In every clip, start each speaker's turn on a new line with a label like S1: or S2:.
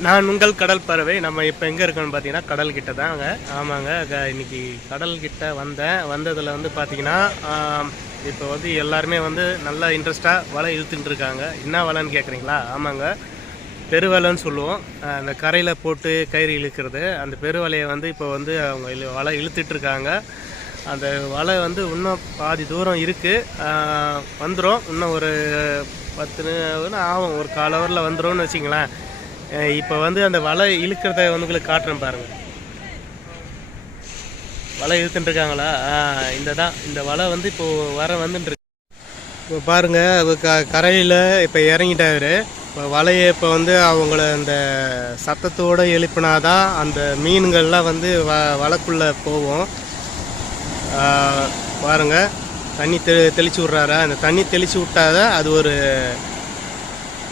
S1: நான் உங்கள் கடல் பறவை. நம்ம இப்போ எங்கே இருக்கோம்னு பார்த்தீங்கன்னா கடல் கிட்ட தாங்க. ஆமாங்க இன்னைக்கு கடல் கிட்ட வந்தேன். வந்ததில் வந்து பார்த்தீங்கன்னா இப்போ வந்து எல்லாருமே வந்து நல்லா இன்ட்ரெஸ்டாக வலை இழுத்துட்டு இருக்காங்க. என்ன வலைன்னு கேட்குறீங்களா ஆமாங்க. பெருவலைன்னு சொல்லுவோம். அந்த கரையில் போட்டு கயிறு இழுக்கிறது. அந்த பெருவலையை வந்து இப்போ வந்து அவங்க இழு- வலை இழுத்துட்டு இருக்காங்க. அந்த வலை வந்து இன்னும் பாதி தூரம் இருக்குது வந்துடும் இன்னும் ஒரு பத்து ஆகும். ஒரு கால் ஹவரில் வந்துடும்னு வச்சிங்களேன். இப்போ வந்து அந்த வலை இழுக்கிறத வந்து உங்களுக்கு காட்டுறேன் பாருங்க. வலை இழுத்துட்டுருக்காங்களா? ஆ, இந்த தான். இந்த வலை வந்து இப்போது வர வந்துட்டுருக்கு. இப்போ பாருங்கள் க கரையில் இப்போ இறங்கிட்டாரு. இப்போ வலையை இப்போ வந்து அவங்கள அந்த சத்தத்தோடு எழுப்பினாதான் அந்த மீன்கள்லாம் வந்து வ வலைக்குள்ளே போகும். பாருங்கள் தண்ணி தெ தெளிச்சு விட்றாரா? அந்த தண்ணி தெளிச்சு விட்டாதான் அது ஒரு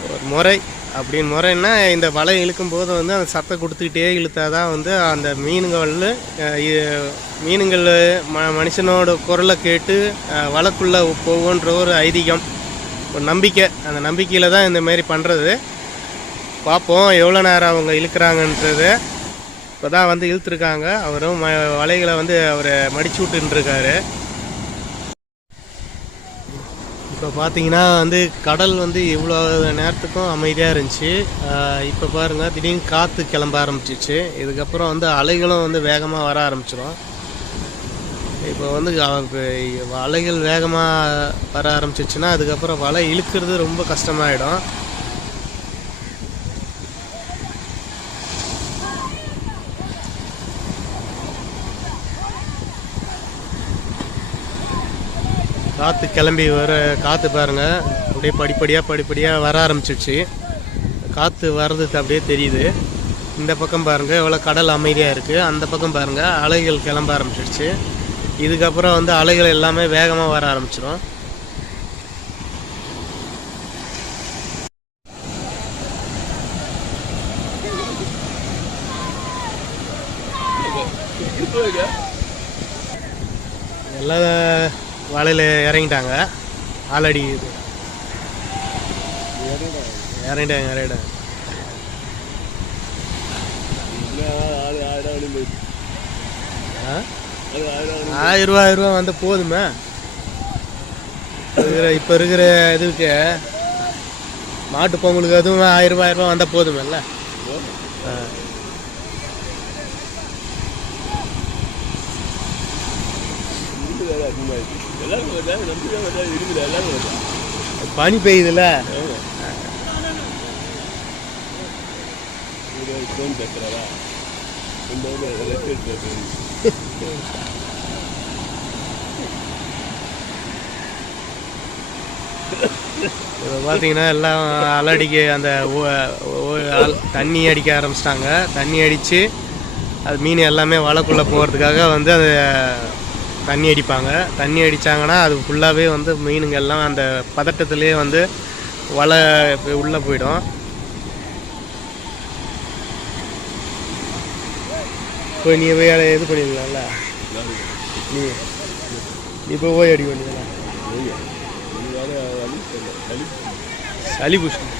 S1: ஒரு முறை அப்படின்னு முறைன்னா இந்த வலை இழுக்கும் போது வந்து அந்த சத்தம் கொடுத்துக்கிட்டே இழுத்தாதான் வந்து அந்த மீன்கள் மீனுங்கள் ம மனுஷனோட குரலை கேட்டு வலைக்குள்ளே போகுன்ற ஒரு ஐதீகம் ஒரு நம்பிக்கை. அந்த நம்பிக்கையில் தான் இந்த மாதிரி பண்ணுறது பார்ப்போம் எவ்வளோ நேரம் அவங்க இழுக்கிறாங்கன்றது. இப்போ தான் வந்து இழுத்துருக்காங்க. அவரும் ம வலைகளை வந்து அவர் மடிச்சு விட்டுருக்காரு இப்போ பார்த்தீங்கன்னா வந்து கடல் வந்து இவ்வளோ நேரத்துக்கும் அமைதியாக இருந்துச்சு. இப்போ பாருங்கள் திடீர்னு காற்று கிளம்ப ஆரம்பிச்சிச்சு இதுக்கப்புறம் வந்து அலைகளும் வந்து வேகமாக வர ஆரம்பிச்சிடும் இப்போ வந்து அலைகள் வேகமாக வர ஆரம்பிச்சிச்சுன்னா அதுக்கப்புறம் வலை இழுக்கிறது ரொம்ப கஷ்டமாயிடும். காற்று கிளம்பி வர காற்று பாருங்கள் அப்படியே படிப்படியாக படிப்படியாக வர ஆரம்பிச்சிடுச்சு காற்று வர்றது அப்படியே தெரியுது. இந்த பக்கம் பாருங்கள் எவ்வளோ கடல் அமைதியாக இருக்குது அந்த பக்கம் பாருங்கள் அலைகள் கிளம்ப ஆரம்பிச்சிடுச்சு இதுக்கப்புறம் வந்து அலைகள் எல்லாமே வேகமாக வர ஆரம்பிச்சிடும் எல்லாம் வலையில் இறங்கிட்டாங்க. ஆல்ரெடி இறங்கிட்டாங்க இறங்கிட்டாங்க. ஆ? ஆயிரம் ரூபா ஆயிரம் ரூபா வந்தால் போதுமே. இருக்கிற இப்போ இருக்கிற இதுக்கு மாட்டு பொங்கலுக்கு அதுவும் ஆயிரம் ரூபாய் ஆயிரம் வந்தால் போதுமில்ல? ஆ. பனி பெய்யுதுல்ல இப்போ பார்த்தீங்கன்னா எல்லாம் அலடிக்க அந்த தண்ணி அடிக்க ஆரம்பிச்சிட்டாங்க. தண்ணி அடித்து அது மீன் எல்லாமே வலைக்குள்ளே போகிறதுக்காக வந்து அது தண்ணி அடிப்பாங்க. தண்ணி அடித்தாங்கன்னா அது ஃபுல்லாகவே வந்து மீனுங்க எல்லாம் அந்த பதட்டத்திலே வந்து வலை உள்ளே போயிடும். போய் நீ போய் அதை இது பண்ணிடலாம்ல? நீ நீ போய் ஓய் அடி பண்ணிடலாம் சளி புஷ்டம்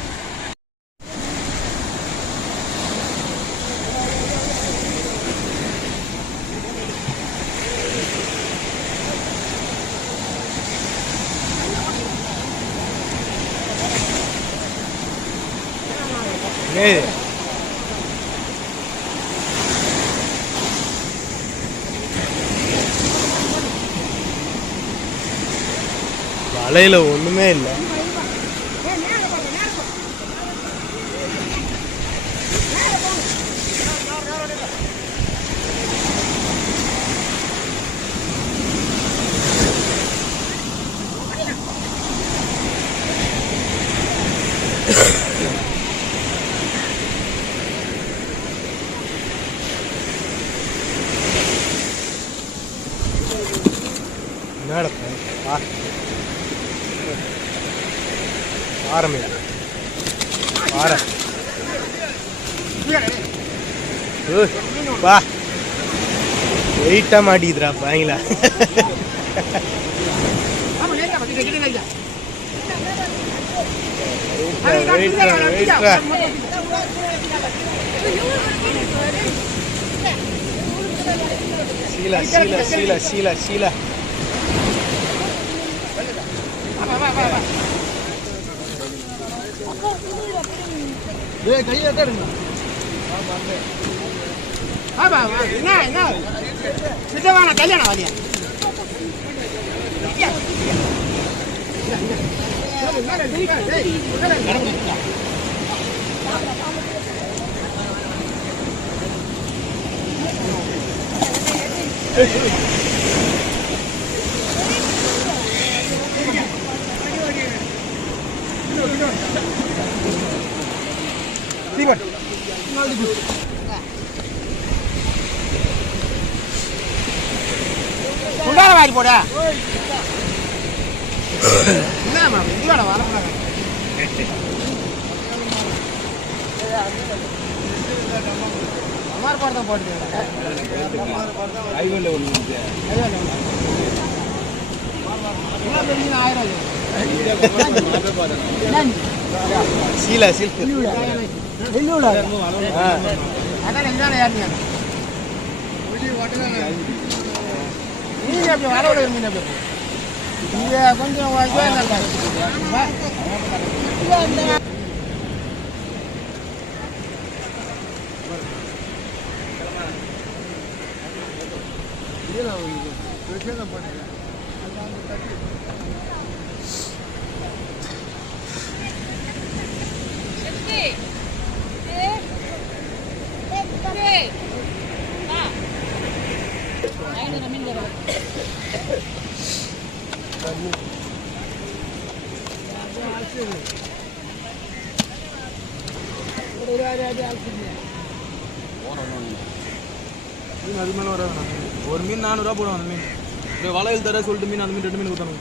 S1: ஏய். வலையில் ஒண்ணுமே இல்லை. ಹೇಳುತ್ತೆ ಬಾ ಮೇಲೆ ವಾರ ಬಾ. ವೆಯ್ಟ ಮಾಡಿದ್ರ ಬಾ ಶೀಲಾ ಶೀಲಾ ಶೀಲಾ ಶೀಲಾ ಶೀಲಾ. சீலா சீலா
S2: சித்தவான கல்யாணம் வாதியா குண்டால வாரி போட என்னம்மா இதுவாட வரக்கூடாது அமார் பாடம் போட்டு ஆயிரம்
S1: சீலா சில்க் ஆ
S2: அதான் இதான ஏறினீங்க நீங்க அப்படி வர விட மீன் அப்படி இங்க
S3: மீன் அது மேலே வராது ஒரு மீன் நானூறுரூவா போடும் அந்த மீன். இப்போ வளையல் தர சொல்லிட்டு மீன் அந்த மீன் ரெண்டு மீன் ஊற்றணும்